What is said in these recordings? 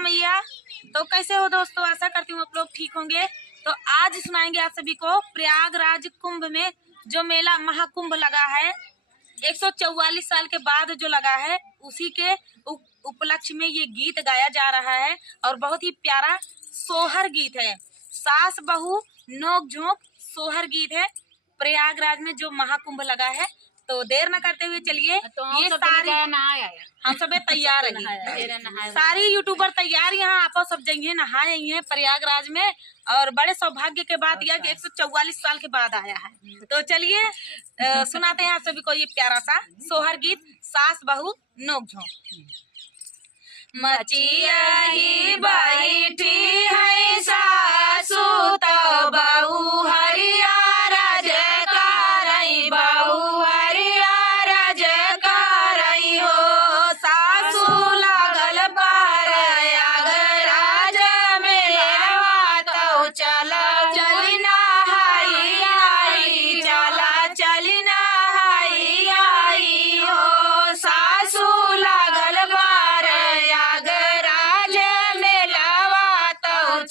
मैया। तो कैसे हो दोस्तों, आशा करती हूँ आप लोग ठीक होंगे। तो आज सुनाएंगे आप सभी को प्रयागराज कुंभ में जो मेला महाकुंभ लगा है 144 साल के बाद जो लगा है, उसी के उपलक्ष्य में ये गीत गाया जा रहा है और बहुत ही प्यारा सोहर गीत है। सास बहू नोक झोंक सोहर गीत है प्रयागराज में जो महाकुंभ लगा है। तो देर न करते हुए चलिए, तो ये सारी हम सब तैयार है, सारी यूट्यूबर तैयार यहाँ आप सब जाइए नहाए हैं प्रयागराज में। और बड़े सौभाग्य के बाद यह कि 144 साल के बाद आया है। तो चलिए सुनाते हैं आप सभी को ये प्यारा सा सोहर गीत सास बहू नोक झोंक। मचिया ही बैठी है सासू तो बहू हरिया रजकारई, बहू हरिया रजकारई हो। सासू लागल प्रयागराज मेलवा तो चला चली नहाई आई, चला चली नहाई आई हो। सासू लागल प्रयागराज मेलवा तो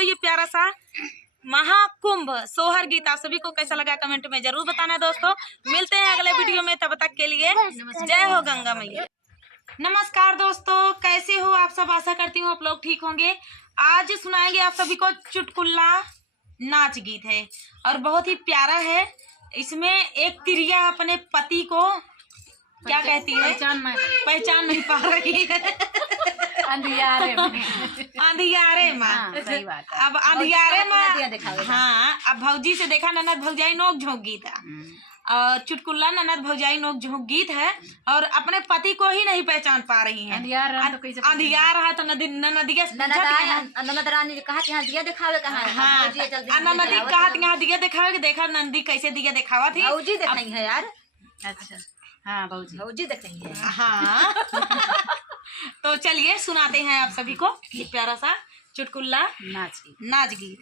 दोस्तों ये प्यारा सा महाकुंभ सोहर गीत आप सभी को कैसा लगा कमेंट में जरूर बताना दोस्तों। मिलते हैं अगले वीडियो में, तब तक के लिए जय हो गंगा मैया। नमस्कार दोस्तों, कैसे हो आप सब? आशा करती हूँ आप लोग ठीक होंगे। आज सुनाएंगे आप सभी को चुटकुला नाच गीत है और बहुत ही प्यारा है। इसमें एक तिरिया अपने पति को क्या कहती है, पहचान नहीं पा रही है। अंधियारे में सही बात है। अब अंधियारे में हाँ, अब भौजी से देखा ननद भौजाई नोक झोंक गीत है और चुटकुला ननद भौजाई नोक झोंक गीत है और अपने पति को ही नहीं पहचान पा रही है। अंधियार है तो नदिया ननद रानी ने कहा कि दिया दिखावे कहाँ है। हाँ, नदी कहा यहाँ दिया दिखावे, देखा नंदी कैसे दिया दिखावा थी। भौजी देख रही है यार। अच्छा हाँ, भौजी देख रही है। हाँ तो चलिए सुनाते हैं आप सभी को ये प्यारा सा चुटकुला नाच गीत।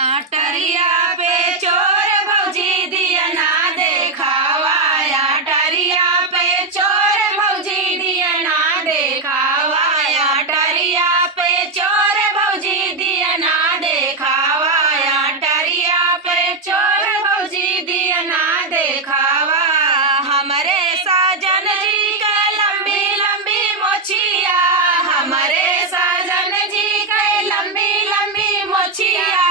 आटरिया पे चोर भौजी दिया ना देखावा, आटरिया पे चोर भौजी दिया ना देखावा, आटरिया पे चोर भौजी दिया ना देखावा, आटरिया पे चोर भौजी दिया ना देखावा। हमारे साजन जी का लंबी लंबी मोछिया, हमारे साजन जी का लंबी लंबी मोछिया,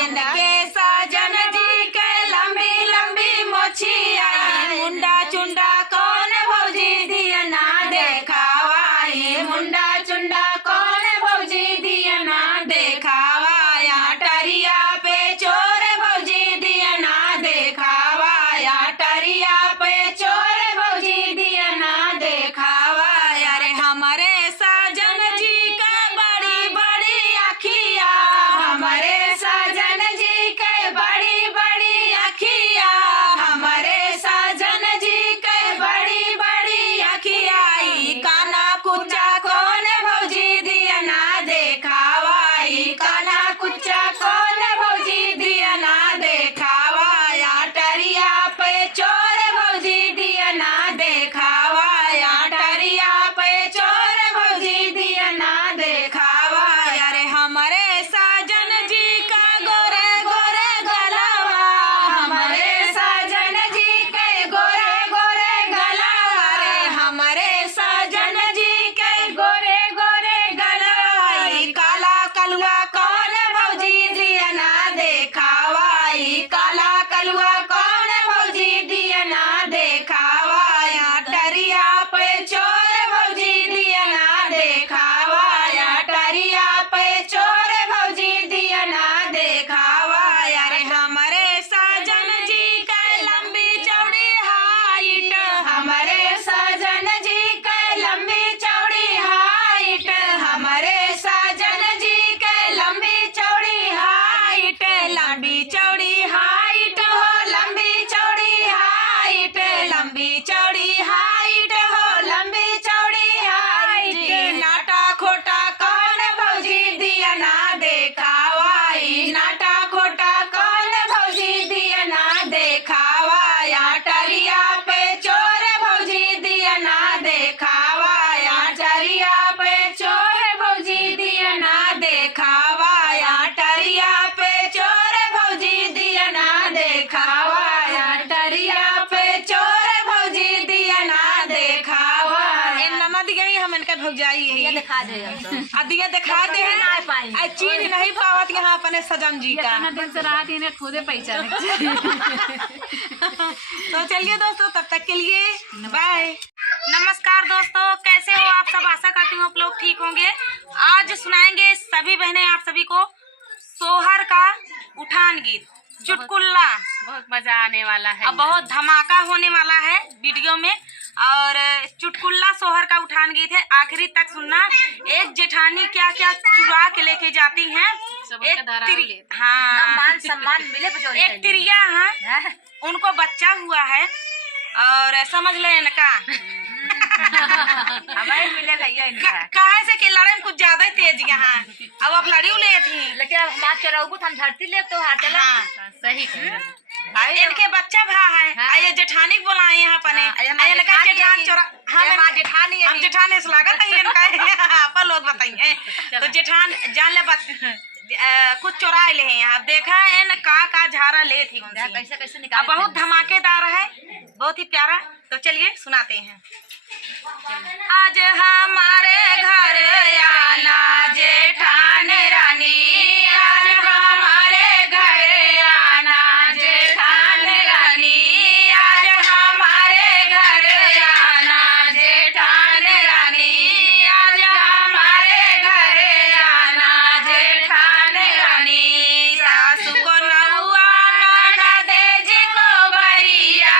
इनके साजन जी के लंबी लंबी मोछिया, मुंडा चुंडा कौन भौजी दिया ना देखावा, ये मुंडा चुंडा कौन भौजी दिया ना देखावा, आटरिया पे चोर भौजी दिया ना देखावा, आटरिया पे चोर भौजी दिया ना देखावा। अरे हमारे साजन जी का बड़ी बड़ी अखिया, हमारे साजन जी के बड़ी बड़ी अखिया, हमारे साजन जी के बड़ी बड़ी अखिया, काना कुच्चा कौन भौजी दिया ना देखावा, काना कुच्चा कौन भौजी दिया ना देखावा, आटरिया पे चोर भौजी दिया ना देखावा, आटरिया पे चोर भौजी दिया ना देखावा। अरे हमारे साजन जी का गोरे गोरे गलावा, हमारे साजन जी के गोरे गोरे गलावा, अरे हमारे साजन जी के गोरे गोरे गलावा, काला कलुआ कौन भौजी दिया ना देखावा, काला कलुआ कौन भौजी दिया ना देखावा, आटरिया पे चोर भौजी दिया ना देखावा, आटरिया पे चोर भौजी दिया ना देखावा। अरे हमारे साजन जी का लंबी चौड़ी हाइट, हमारे साजन जी का लंबी चौड़ी हाइट, हमारे साजन जी के लंबी चौड़ी हाइट, लंबी चौड़ी हाइट हो, लंबी चौड़ी हाइट, लंबी चौड़ी हाइट हो, लंबी चौड़ी हाइट, नाटा खोटा कौन भौजी दिया ना देखावा, नाटा खोटा कौन भौजी दिया ना देखावा, आटरिया पे चोर भौजी दिया ना देखावा, आटरिया पे चोर भौजी दिया ना देखावा, आटरिया पे चोर भौजी दिया ना देखावा, आटरिया पे चोर भौजी दिया ना देखावा। ए ननद गई हम इनका भौजाई है, दिखा दे दिया दिखाते हैं ना, चीज नहीं पावत यहाँ अपने सजन जी का। दिन से रात इन्हें खुदे पहचाने। तो चलिए दोस्तों, तब तक के लिए बाय। नमस्कार दोस्तों, कैसे हो आप सब? आशा करती हूँ आप लोग ठीक होंगे। आज सुनाएंगे सभी बहनें आप सभी को सोहर का उठान गीत चुटकुला। बहुत मजा आने वाला है, अब बहुत धमाका होने वाला है वीडियो में। और चुटकुला सोहर का उठान गीत है, आखिरी तक सुनना। एक जेठानी क्या क्या चुरा के लेके जाती हैं, हाँ मान सम्मान मिले, एक तिरिया है, उनको बच्चा हुआ है और समझ ले इनका हमारे मिले भैया कहे से कि लड़े में कुछ ज्यादा तेज यहाँ। अब आप लड़ी ले थी, लेकिन अब हम चराऊ हम झड़ती ले तो हाथ चला। हाँ सही भाई इनके बच्चा भा है। हाँ। ये जेठानी को बुलाए यहाँ पने। हाँ, ये हमारी इनका जेठानी जेठान है। चोरा ये हमारी जेठानी है। हम जेठानी से लागत है इनका अपन लोग बताइए। तो जेठान जान ले कुछ चोरा ले हैं यहाँ। देखा है न का झारा ले थी उनसे। कैसे कैसे अब निकाल बहुत धमाकेदार है, बहुत ही प्यारा। तो चलिए सुनाते हैं। आज हमारे घर आना जेठान रानी, आज हमारे घर आना जेठान रानी, आज हमारे घर आना जेठान रानी, आज हमारे घर आना जेठान रानी। सासू को नहुआ ननद जी को बरिया,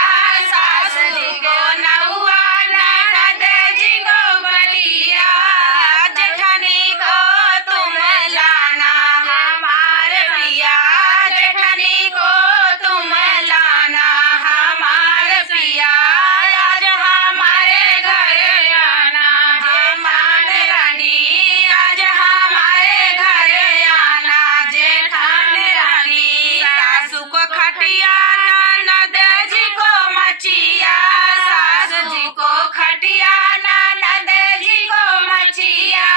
सासू को नहुआ ननद जी को बरिया, जेठानी को तुम लाना हमार पिया, जेठानी को तुम लाना हमार पिया, आज हमारे घर आना जेठान रानी, आज हमारे घर आना जेठान रानी। सासू को खटिया ननद जी को मचिया, सासू जी को खटिया ननद जी को मचिया,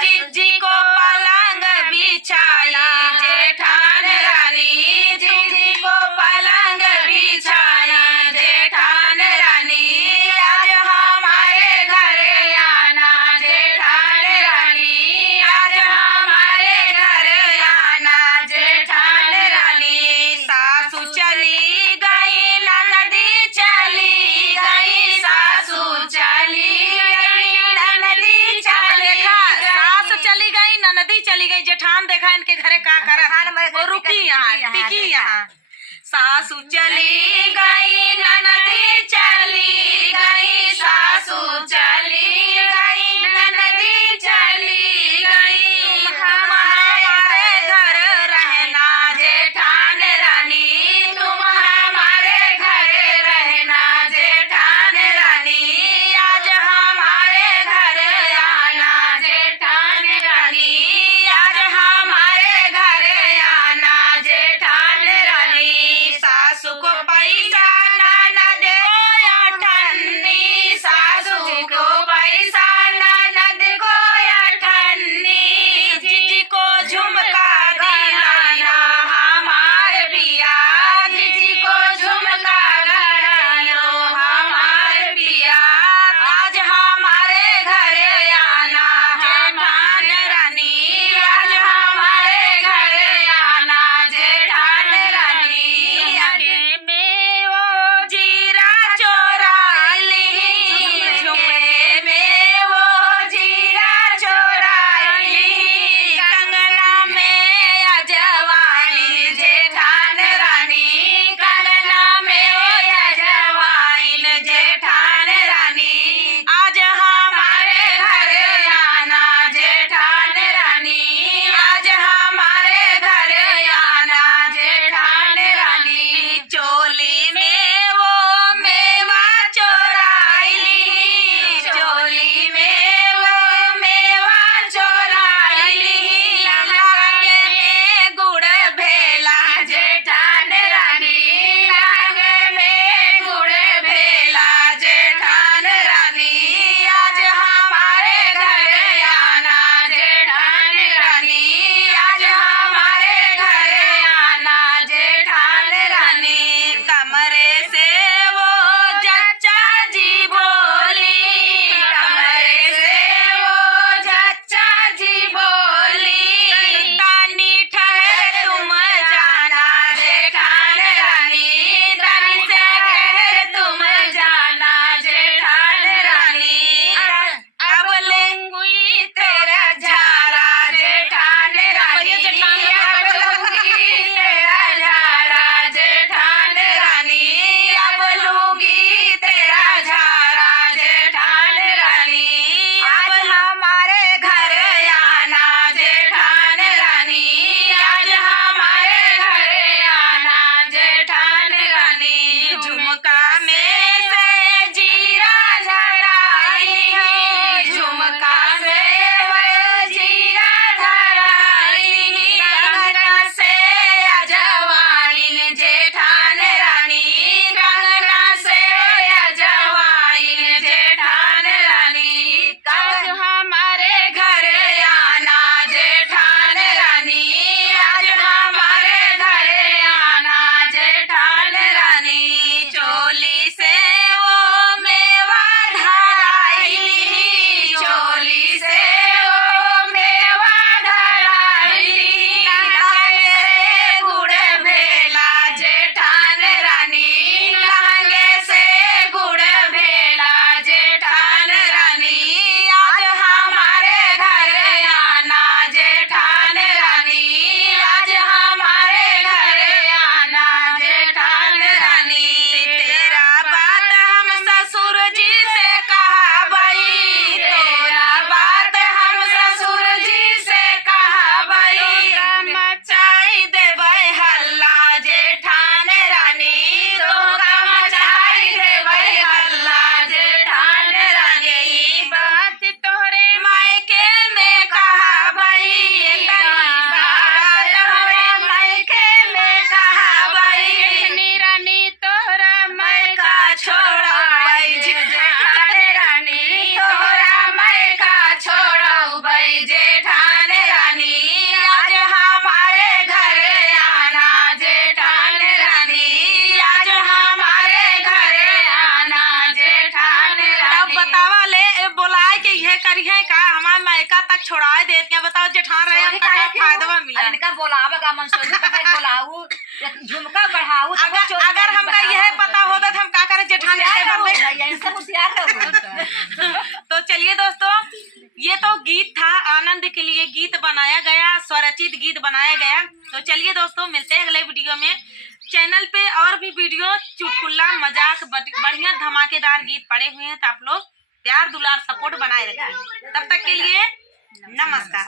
जीजी को पलंग बिछाया जेठान रानी, जीजी को पलंग बिछाया जेठान रानी, आज हमारे घर आना जेठान रानी, आज हमारे घर आना जेठान रानी। सासू चली गई ननदी चली गई, सासू चली गई ननदी चली गई, सास चली गई ननदी चली गई। जेठान देखा इनके घरे का करा वो रुकी यहाँ टिकी यहाँ। सासू चली गई ननदी चली गई, सासू चली गई ननदी चली गई, हमारे घर रहना जेठान रानी, तुम हमारे घर रहना जेठान रानी, आज हमारे घर आना जेठान रानी, आज हमारे घर आना जेठान रानी। सासू को पैसा ननद को अठन्नी, सासू को पैसा ननद को अठन्नी, जीजी को झुमका दिलाना हमार पिया, जीजी को झुमका गड़ानो हमार पिया, आज हमारे घर आना जेठान रानी, आज हमारे घर आना जेठान रानी। में वो जीरा चोराली, झुमके में वो जीरा चोराली, कंगना में अजवाइन जेठान रानी, कंगना में अजवाइन जेठान रानी, आज हमारे घर आना जेठान रानी, आज हमारे घर आना जेठान रानी। चोली में वो मेवा चोराइली, चोली में वो मेवा चोराइली, लागे में गुड़ भेला जेठान रानी, लागे में गुड़ भेला जेठान रानी, आज हमारे घर आना जेठान रानी, आज हमारे घर आना जेठान रानी। कमरे से वो जच्चा जी बोली, कमरे से वो जच्चा जी बोली, तानी ठहर तुम जाना जेठान रानी, तानी से ठहर तुम जाना जेठान रानी, अब लेंगी तेरा झारा जेठान रानी, अब लूंगी तेरा झारा जेठान रानी, अब लूंगी तेरा झारा जेठान रानी, आज हमारे घर आना जेठान रानी, आज हमारे घर आना जेठान रानी। झुमका में से जीरा झराई, झुमका से वो जीरा झराई, आज हमारे घर आना जेठान रानी। तेरा बात हम ससुर जी से कहा भाई, तेरा बात हम ससुर जी से कहा भाई। मचाई दे भाई हल्ला जेठान रानी, तो मचाई दे भाई हल्ला जेठान रानी। बात तोहरे मायके में कहा भाई, बात तोहरे मायके में कहा भाई। जेठनी रानी तोहरा मायका छोड़ो भाई, जेठान रानी तोहरा मायका छोड़ो भाई जेठान रानी। आज हमारे घर आना जेठान रानी, आज हमारे घर आना जेठान रानी। तब बतावा ले बोलाए के यह करिए का हमारे मायका तक छोड़ाए देते हैं। बताओ जेठान रहे हमका क्या फायदा मिला। इनका बोलावेगा मनसोनी का बोलाऊ झुमका बढ़ाऊ। अगर हमका यह पता होता तो हम क्या करें जेठान इनसे होशियार रहो। तो चलिए दोस्तों, ये तो गीत था, आनंद के लिए गीत बनाया गया, स्वरचित गीत बनाया गया। तो चलिए दोस्तों, मिलते हैं अगले वीडियो में। चैनल पे और भी वीडियो चुटकुला मजाक बढ़िया धमाकेदार गीत पड़े हुए हैं, तो आप लोग प्यार दुलार सपोर्ट बनाए रखें। तब तक के लिए नमस्कार।